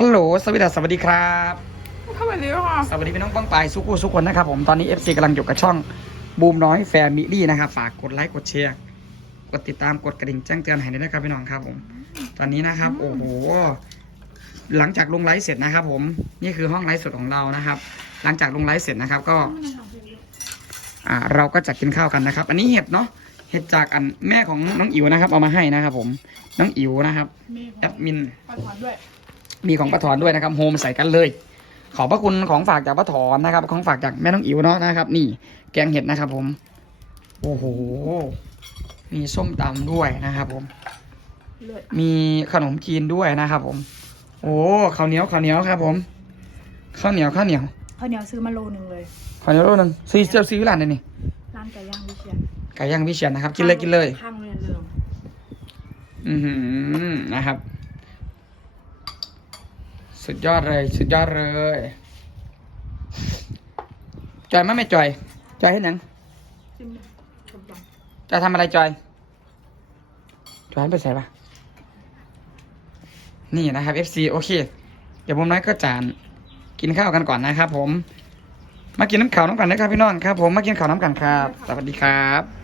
ฮัลโหลสวัสดีครับสวัสดีครับสวัสดีค่ะสวัสดีพี่น้องป้องปายสุกุสุกคนนะครับผมตอนนี้ FC กำลังอยู่กับช่องบูมน้อยแฟมิลี่นะครับฝากกดไลค์กดแชร์กดติดตามกดกระดิ่งแจ้งเตือนให้ด้วยนะครับพี่น้องครับผม ตอนนี้นะครับ โอ้โหหลังจากลงไลฟ์เสร็จนะครับ ผมนี่คือห้องไลฟ์สดของเรานะครับ หลังจากลงไลฟ์เสร็จนะครับก็ อ่า เราก็จะกินข้าวกันนะครับ อันนี้เห็ดเนาะเห็ดจากอันแม่ของน้องอิ๋วนะครับ เอามาให้นะครับ ผมน้องอิ๋วนะครับมีแอดมินประถอนด้วย มีของป้าถอนด้วยนะครับโฮมใส่กันเลย ขอบพระคุณของฝากจากป้าถอนนะครับ ของฝากจากแม่น้องอิ๋วเนาะนะครับ นี่แกงเห็ดนะครับ ผม โอ้โหมีส้มตำด้วยนะครับ ผมเลือดมีขนมจีนด้วยนะครับ ผม โอ้ข้าวเหนียวข้าวเหนียวครับ ผมข้าวเหนียวข้าวเหนียวข้าวเหนียวซื้อมาโลนึงเลยข้าวเหนียวโลนึงซื้อเจ้าซื้อร้านไหนนี่ร้านไก่ย่างวิเชียนไก่ย่างวิเชียนนะครับ กินเลยกินเลยข้างโรงเรียนเรืองอือหือนะครับ สุดยอดเลย สุดยอดเลยจอยมาไม่จอยจอยให้หนังจะทำอะไรจอยจอยไปใส่ปะนี่นะครับ FC โอเค เดี๋ยวผมน้อยก็จานกินข้าวกันก่อนนะครับผม มากินน้ำขาวน้ำกันนะครับพี่น้องครับผมมากินข้าวน้ำกันครับ สวัสดีครับ